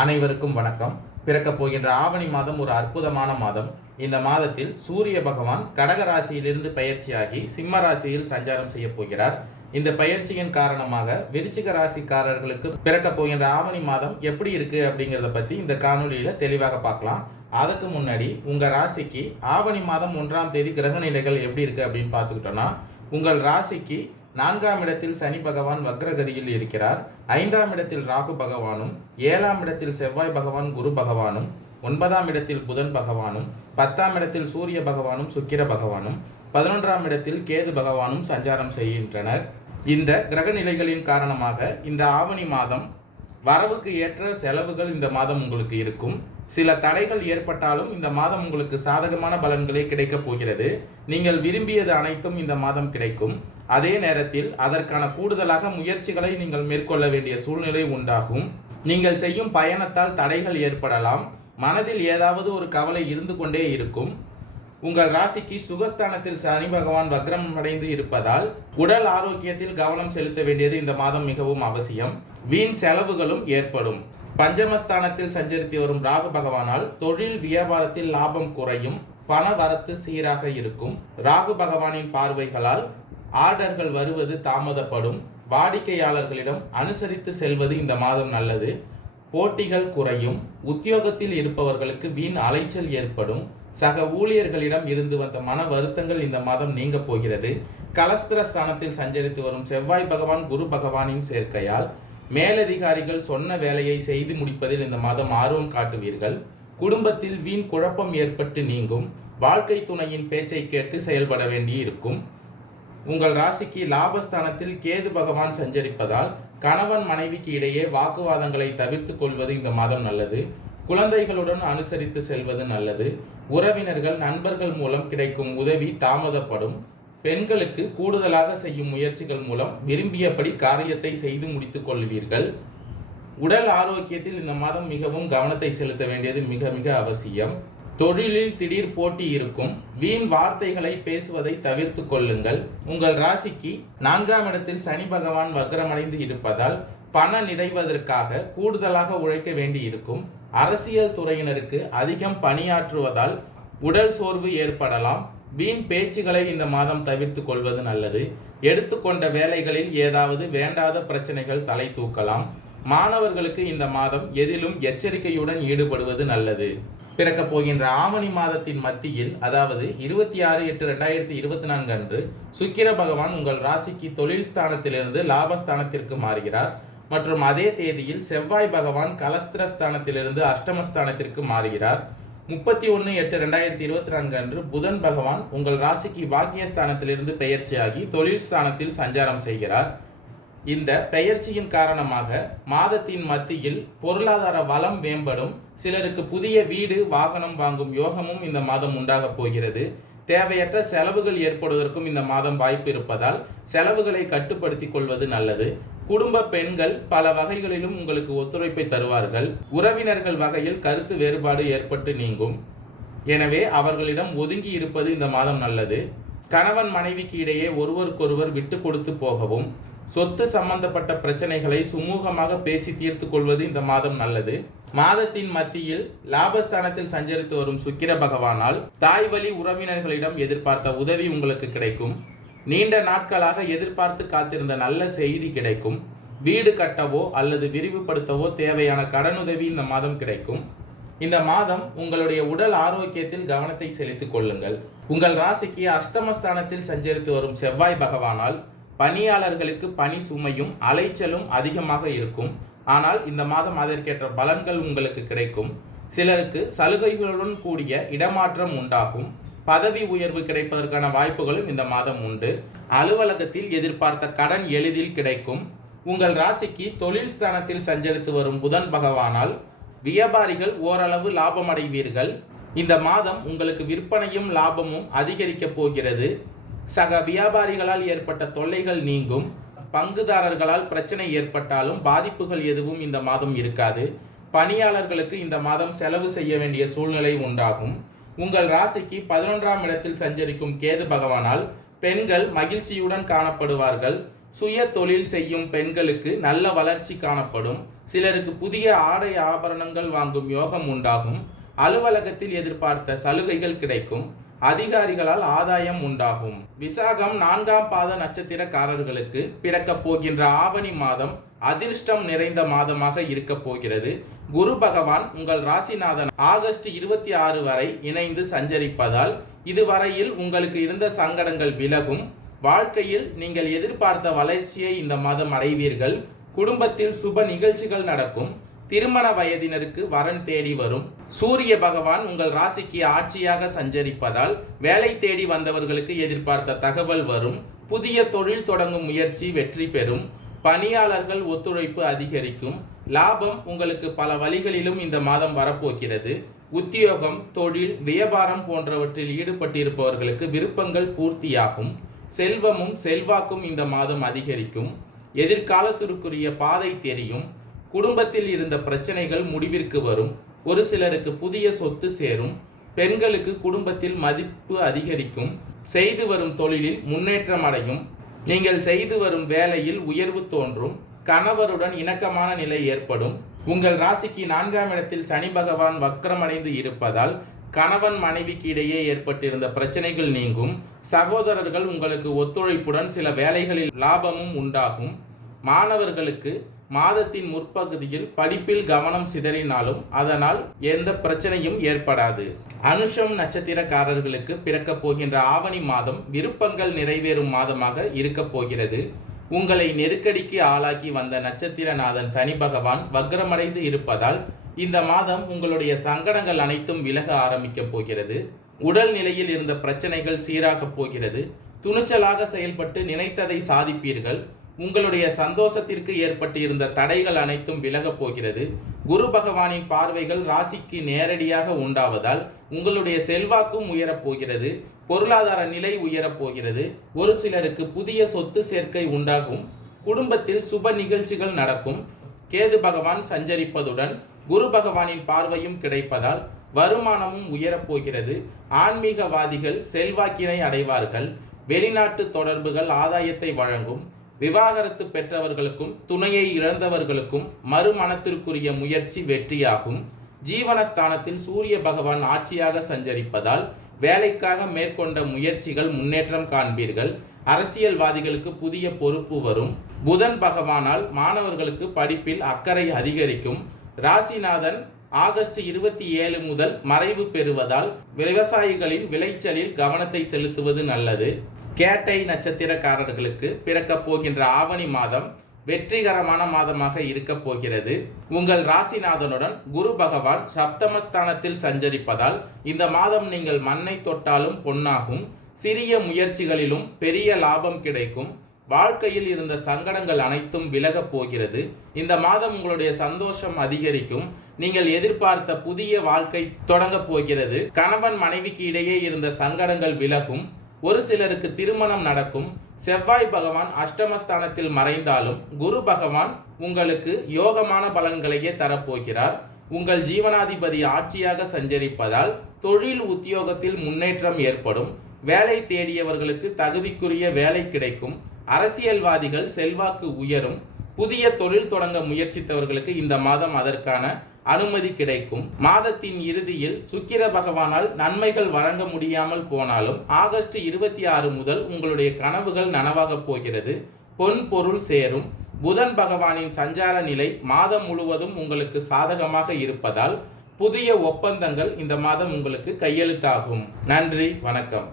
அனைவருக்கும் வணக்கம். பிறக்கப் போகின்ற ஆவணி மாதம் ஒரு அற்புதமான மாதம். இந்த மாதத்தில் சூரிய பகவான் கடக ராசியிலிருந்து பயிற்சியாகி சிம்ம ராசியில் சஞ்சாரம் செய்ய போகிறார். இந்த பயிற்சியின் காரணமாக விருச்சிக ராசிக்காரர்களுக்கு பிறக்கப் போகின்ற ஆவணி மாதம் எப்படி இருக்கு அப்படிங்கிறத பத்தி இந்த காணொலியில தெளிவாக பார்க்கலாம். அதுக்கு முன்னாடி உங்க ராசிக்கு ஆவணி மாதம் 1ஆம் தேதி கிரக நிலைகள் எப்படி இருக்கு அப்படின்னு பார்த்துக்கிட்டோம்னா, உங்கள் ராசிக்கு 4ஆம் இடத்தில் சனி பகவான் வக்ரகதியில் இருக்கிறார். 5ஆம் இடத்தில் ராகு பகவானும், 7ஆம் இடத்தில் செவ்வாய் பகவான் குரு பகவானும், 9ஆம் இடத்தில் புதன் பகவானும், 10ஆம் இடத்தில் சூரிய பகவானும் சுக்கிர பகவானும், 11ஆம் இடத்தில் கேது பகவானும் சஞ்சாரம் செய்கின்றனர். இந்த கிரக நிலைகளின் காரணமாக இந்த ஆவணி மாதம் வரவுக்கு ஏற்ற செலவுகள் இந்த மாதம் உங்களுக்கு இருக்கும். சில தடைகள் ஏற்பட்டாலும் இந்த மாதம் உங்களுக்கு சாதகமான பலன்களே கிடைக்கப் போகிறது. நீங்கள் விரும்பியது அனைத்தும் இந்த மாதம் கிடைக்கும். அதே நேரத்தில் அதற்கான கூடுதலாக முயற்சிகளை நீங்கள் மேற்கொள்ள வேண்டிய சூழ்நிலை உண்டாகும். நீங்கள் செய்யும் பயணத்தால் தடைகள் ஏற்படலாம். மனதில் ஏதாவது ஒரு கவலை இருந்து கொண்டே இருக்கும். உங்கள் ராசிக்கு சுகஸ்தானத்தில் சனி பகவான் வக்ரம் அடைந்து இருப்பதால் உடல் ஆரோக்கியத்தில் கவனம் செலுத்த வேண்டியது இந்த மாதம் மிகவும் அவசியம். வீண் செலவுகளும் ஏற்படும். பஞ்சமஸ்தானத்தில் சஞ்சரித்து வரும் ராகு பகவானால் தொழில் வியாபாரத்தில் லாபம் குறையும். பண வரத்து சீராக இருக்கும். ராகு பகவானின் பார்வைகளால் ஆர்டர்கள் வருவது தாமதப்படும். வாடிக்கையாளர்களிடம் அனுசரித்து செல்வது இந்த மாதம் நல்லது. போட்டிகள் குறையும். உத்தியோகத்தில் இருப்பவர்களுக்கு வீண் அலைச்சல் ஏற்படும். சக ஊழியர்களிடம் இருந்து வந்த மன வருத்தங்கள் இந்த மாதம் நீங்க போகிறது. கலஸ்திர ஸ்தானத்தில் சஞ்சரித்து வரும் செவ்வாய் பகவான் குரு பகவானின் சேர்க்கையால் மேலதிகாரிகள் சொன்ன வேலையை செய்து முடிப்பதில் இந்த மாதம் ஆர்வம் காட்டுவீர்கள். குடும்பத்தில் வீண் குழப்பம் ஏற்பட்டு நீங்கும். வாழ்க்கை துணையின் பேச்சை கேட்டு செயல்பட வேண்டி இருக்கும். உங்கள் ராசிக்கு லாபஸ்தானத்தில் கேது பகவான் சஞ்சரிப்பதால் கணவன் மனைவிக்கு இடையே வாக்குவாதங்களை தவிர்த்து கொள்வது இந்த மாதம் நல்லது. குழந்தைகளுடன் அனுசரித்து செல்வது நல்லது. உறவினர்கள் நண்பர்கள் மூலம் கிடைக்கும் உதவி தாமதப்படும். பெண்களுக்கு கூடுதலாக செய்யும் முயற்சிகள் மூலம் விரும்பியபடி காரியத்தை செய்து முடித்துக் கொள்வீர்கள். உடல் ஆரோக்கியத்தில் இந்த மாதம் மிகவும் கவனத்தை செலுத்த வேண்டியது மிக மிக அவசியம். தொழிலில் திடீர் போட்டி இருக்கும். வீண் வார்த்தைகளை பேசுவதை தவிர்த்து கொள்ளுங்கள். உங்கள் ராசிக்கு 4ஆம் இடத்தில் சனி பகவான் வக்ரமடைந்து இருப்பதால் பண நிறைவதற்காக கூடுதலாக உழைக்க வேண்டி இருக்கும். அரசியல் துறையினருக்கு அதிகம் பணியாற்றுவதால் உடல் சோர்வு ஏற்படலாம். வீண் பேச்சுகளை இந்த மாதம் தவிர்த்து கொள்வது நல்லது. எடுத்துக்கொண்ட வேலைகளில் ஏதாவது வேண்டாத பிரச்சனைகள் தலை தூக்கலாம். மாணவர்களுக்கு இந்த மாதம் எதிலும் எச்சரிக்கையுடன் ஈடுபடுவது நல்லது. பிறக்கப் போகின்ற ஆவணி மாதத்தின் மத்தியில், அதாவது 26/8/2024 அன்று சுக்கிர பகவான் உங்கள் ராசிக்கு தொழில் ஸ்தானத்திலிருந்து லாபஸ்தானத்திற்கு மாறுகிறார். மற்றும் அதே தேதியில் செவ்வாய் பகவான் கலஸ்திர ஸ்தானத்திலிருந்து அஷ்டமஸ்தானத்திற்கு மாறுகிறார். 31/8/2024 அன்று புதன் பகவான் உங்கள் ராசிக்கு பாக்கியஸ்தானத்திலிருந்து பெயர்ச்சியாகி தொழில் ஸ்தானத்தில் சஞ்சாரம் செய்கிறார். இந்த பெயர்ச்சியின் காரணமாக மாதத்தின் மத்தியில் பொருளாதார வளம் மேம்படும். சிலருக்கு புதிய வீடு வாகனம் வாங்கும் யோகமும் இந்த மாதம் உண்டாகப் போகிறது. தேவையற்ற செலவுகள் ஏற்படுவதற்கும் இந்த மாதம் வாய்ப்பு இருப்பதால் செலவுகளை கட்டுப்படுத்திக் கொள்வது நல்லது. குடும்ப பெண்கள் பல வகைகளிலும் உங்களுக்கு ஒத்துழைப்பை தருவார்கள். உறவினர்கள் வகையில் கருத்து வேறுபாடு ஏற்பட்டு நீங்கும். எனவே அவர்களிடம் ஒதுங்கி இருப்பது இந்த மாதம் நல்லது. கணவன் மனைவிக்கு இடையே ஒருவருக்கொருவர் விட்டு கொடுத்து போகவும், சொத்து சம்பந்தப்பட்ட பிரச்சனைகளை சுமூகமாக பேசி தீர்த்து கொள்வது இந்த மாதம் நல்லது. மாதத்தின் மத்தியில் லாபஸ்தானத்தில் சஞ்சரித்து வரும் சுக்கிர பகவானால் தாய் வழி உறவினர்களிடம் எதிர்பார்த்த உதவி உங்களுக்கு கிடைக்கும். நீண்ட நாட்களாக எதிர்பார்த்து காத்திருந்த நல்ல செய்தி கிடைக்கும். வீடு கட்டவோ அல்லது விரிவுபடுத்தவோ தேவையான கடனுதவி இந்த மாதம் கிடைக்கும். இந்த மாதம் உங்களுடைய உடல் ஆரோக்கியத்தில் கவனத்தை செலுத்திக் கொள்ளுங்கள். உங்கள் ராசிக்கு அஷ்டமஸ்தானத்தில் சஞ்சரித்து வரும் செவ்வாய் பகவானால் பணியாளர்களுக்கு பணி சுமையும் அலைச்சலும் அதிகமாக இருக்கும். ஆனால் இந்த மாதம் அதற்கேற்ற பலன்கள் உங்களுக்கு கிடைக்கும். சிலருக்கு சலுகைகளுடன் கூடிய இடமாற்றம் உண்டாகும். பதவி உயர்வு கிடைப்பதற்கான வாய்ப்புகளும் இந்த மாதம் உண்டு. அலுவலகத்தில் எதிர்பார்த்த கடன் எளிதில் கிடைக்கும். உங்கள் ராசிக்கு தொழில் ஸ்தானத்தில் சஞ்சரித்து வரும் புதன் பகவானால் வியாபாரிகள் ஓரளவு லாபம் அடைவீர்கள். இந்த மாதம் உங்களுக்கு விற்பனையும் லாபமும் அதிகரிக்கப் போகிறது. சக வியாபாரிகளால் ஏற்பட்ட தொல்லைகள் நீங்கும். பங்குதாரர்களால் பிரச்சனை ஏற்பட்டாலும் பாதிப்புகள் எதுவும் இந்த மாதம் இருக்காது. பணியாளர்களுக்கு இந்த மாதம் செலவு செய்ய வேண்டிய சூழ்நிலை உண்டாகும். உங்கள் ராசிக்கு 11ஆம் இடத்தில் சஞ்சரிக்கும் கேது பகவானால் பெண்கள் மகிழ்ச்சியுடன் காணப்படுவார்கள். சுய தொழில் செய்யும் பெண்களுக்கு நல்ல வளர்ச்சி காணப்படும். சிலருக்கு புதிய ஆடை ஆபரணங்கள் வாங்கும் யோகம் உண்டாகும். அலுவலகத்தில் எதிர்பார்த்த சலுகைகள் கிடைக்கும். அதிகாரிகளால் ஆதாயம் உண்டாகும். விசாகம் 4ஆம் பாத நட்சத்திரக்காரர்களுக்கு பிறக்கப் போகின்ற ஆவணி மாதம் அதிர்ஷ்டம் நிறைந்த மாதமாக இருக்க போகிறது. குரு பகவான் உங்கள் ராசிநாதன் ஆகஸ்ட் 26 வரை இணைந்து சஞ்சரிப்பதால் இதுவரையில் உங்களுக்கு இருந்த சங்கடங்கள் விலகும். வாழ்க்கையில் நீங்கள் எதிர்பார்த்த வளர்ச்சியை இந்த மாதம் அடைவீர்கள். குடும்பத்தில் சுப நிகழ்ச்சிகள் நடக்கும். திருமண வயதினருக்கு வரன் தேடி வரும். சூரிய பகவான் உங்கள் ராசிக்கு ஆட்சியாக சஞ்சரிப்பதால் வேலை தேடி வந்தவர்களுக்கு எதிர்பார்த்த தகவல் வரும். புதிய தொழில் தொடங்கும் முயற்சி வெற்றி பெறும். பணியாளர்கள் ஒத்துழைப்பு அதிகரிக்கும். லாபம் உங்களுக்கு பல வழிகளிலும் இந்த மாதம் வரப்போகிறது. உத்தியோகம், தொழில், வியாபாரம் போன்றவற்றில் ஈடுபட்டிருப்பவர்களுக்கு விருப்பங்கள் பூர்த்தியாகும். செல்வமும் செல்வாக்கும் இந்த மாதம் அதிகரிக்கும். எதிர்காலத்திற்குரிய பாதை தெரியும். குடும்பத்தில் இருந்த பிரச்சனைகள் முடிவிற்கு வரும். ஒரு சிலருக்கு புதிய சொத்து சேரும். பெண்களுக்கு குடும்பத்தில் மதிப்பு அதிகரிக்கும். செய்து வரும் தொழிலில் முன்னேற்றம் அடையும். நீங்கள் செய்து வரும் வேலையில் உயர்வு தோன்றும். கணவருடன் இணக்கமான நிலை ஏற்படும். உங்கள் ராசிக்கு 4ஆம் இடத்தில் சனி பகவான் வக்ரமடைந்து இருப்பதால் கணவன் மனைவிக்கு இடையே ஏற்பட்டிருந்த பிரச்சனைகள் நீங்கும். சகோதரர்கள் உங்களுக்கு ஒத்துழைப்புடன் சில வேலைகளில் லாபமும் உண்டாகும். மாணவர்களுக்கு மாதத்தின் முற்பகுதியில் படிப்பில் கவனம் சிதறினாலும் அதனால் எந்த பிரச்சனையும் ஏற்படாது. அனுஷம் நட்சத்திரக்காரர்களுக்கு பிறக்கப் போகின்ற ஆவணி மாதம் விருப்பங்கள் நிறைவேறும் மாதமாக இருக்கப் போகிறது. உங்களை நெருக்கடிக்கு ஆளாக்கி வந்த நட்சத்திரநாதன் சனி பகவான் வக்ரமடைந்து இருப்பதால் இந்த மாதம் உங்களுடைய சங்கடங்கள் அனைத்தும் விலக ஆரம்பிக்கப் போகிறது. உடல் நிலையில் இருந்த பிரச்சனைகள் சீராகப் போகிறது. துணிச்சலாக செயல்பட்டு நினைத்ததை சாதிப்பீர்கள். உங்களுடைய சந்தோஷத்திற்கு ஏற்பட்டு இருந்த தடைகள் அனைத்தும் விலகப் போகிறது. குரு பகவானின் பார்வைகள் ராசிக்கு நேரடியாக உண்டாவதால் உங்களுடைய செல்வாக்கும் உயரப்போகிறது. பொருளாதார நிலை உயரப்போகிறது. ஒரு சிலருக்கு புதிய சொத்து சேர்க்கை உண்டாகும். குடும்பத்தில் சுப நிகழ்ச்சிகள் நடக்கும். கேது பகவான் சஞ்சரிப்பதுடன் குரு பகவானின் பார்வையும் கிடைப்பதால் வருமானமும் உயரப்போகிறது. ஆன்மீகவாதிகள் செல்வாக்கினை அடைவார்கள். வெளிநாட்டு தொடர்புகள் ஆதாயத்தை வழங்கும். விவாகரத்து பெற்றவர்களுக்கும் துணையை இழந்தவர்களுக்கும் மறுமணத்திற்குரிய முயற்சி வெற்றியாகும். ஜீவனஸ்தானத்தில் சூரிய பகவான் ஆட்சியாக சஞ்சரிப்பதால் வேலைக்காக மேற்கொண்ட முயற்சிகள் முன்னேற்றம் காண்பீர்கள். அரசியல்வாதிகளுக்கு புதிய பொறுப்பு வரும். புதன் பகவானால் மாணவர்களுக்கு படிப்பில் அக்கறை அதிகரிக்கும். ராசிநாதன் ஆகஸ்ட் 27 முதல் மறைவு பெறுவதால் விவசாயிகளின் விளைச்சலில் கவனத்தை செலுத்துவது நல்லது. கேட்டை நட்சத்திரக்காரர்களுக்கு பிறக்கப் போகின்ற ஆவணி மாதம் வெற்றிகரமான மாதமாக இருக்க போகிறது. உங்கள் ராசிநாதனுடன் குரு பகவான் சப்தமஸ்தானத்தில் சஞ்சரிப்பதால் இந்த மாதம் நீங்கள் மண்ணை தொட்டாலும் பொன்னாகும். சிறிய முயற்சிகளிலும் பெரிய லாபம் கிடைக்கும். வாழ்க்கையில் இருந்த சங்கடங்கள் அனைத்தும் விலகப் போகிறது. இந்த மாதம் உங்களுடைய சந்தோஷம் அதிகரிக்கும். நீங்கள் எதிர்பார்த்த புதிய வாழ்க்கை தொடங்கப் போகிறது. கணவன் மனைவிக்கு இடையே இருந்த சங்கடங்கள் விலகும். ஒரு சிலருக்கு திருமணம் நடக்கும். செவ்வாய் பகவான் அஷ்டமஸ்தானத்தில் மறைந்தாலும் குரு பகவான் உங்களுக்கு யோகமான பலன்களையே தரப்போகிறார். உங்கள் ஜீவனாதிபதி ஆட்சியாக சஞ்சரிப்பதால் தொழில் உத்தியோகத்தில் முன்னேற்றம் ஏற்படும். வேலை தேடியவர்களுக்கு தகுதிக்குரிய வேலை கிடைக்கும். அரசியல்வாதிகள் செல்வாக்கு உயரும். புதிய தொழில் தொடங்க முயற்சித்தவர்களுக்கு இந்த மாதம் அதற்கான அனுமதி கிடைக்கும். மாதத்தின் இறுதியில் சுக்கிர பகவானால் நன்மைகள் வழங்க முடியாமல் போனாலும் ஆகஸ்ட் 26 முதல் உங்களுடைய கனவுகள் நனவாகப் போகிறது. பொன் பொருள் சேரும். புதன் பகவானின் சஞ்சார நிலை மாதம் முழுவதும் உங்களுக்கு சாதகமாக இருப்பதால் புதிய ஒப்பந்தங்கள் இந்த மாதம் உங்களுக்கு கையெழுத்தாகும். நன்றி, வணக்கம்.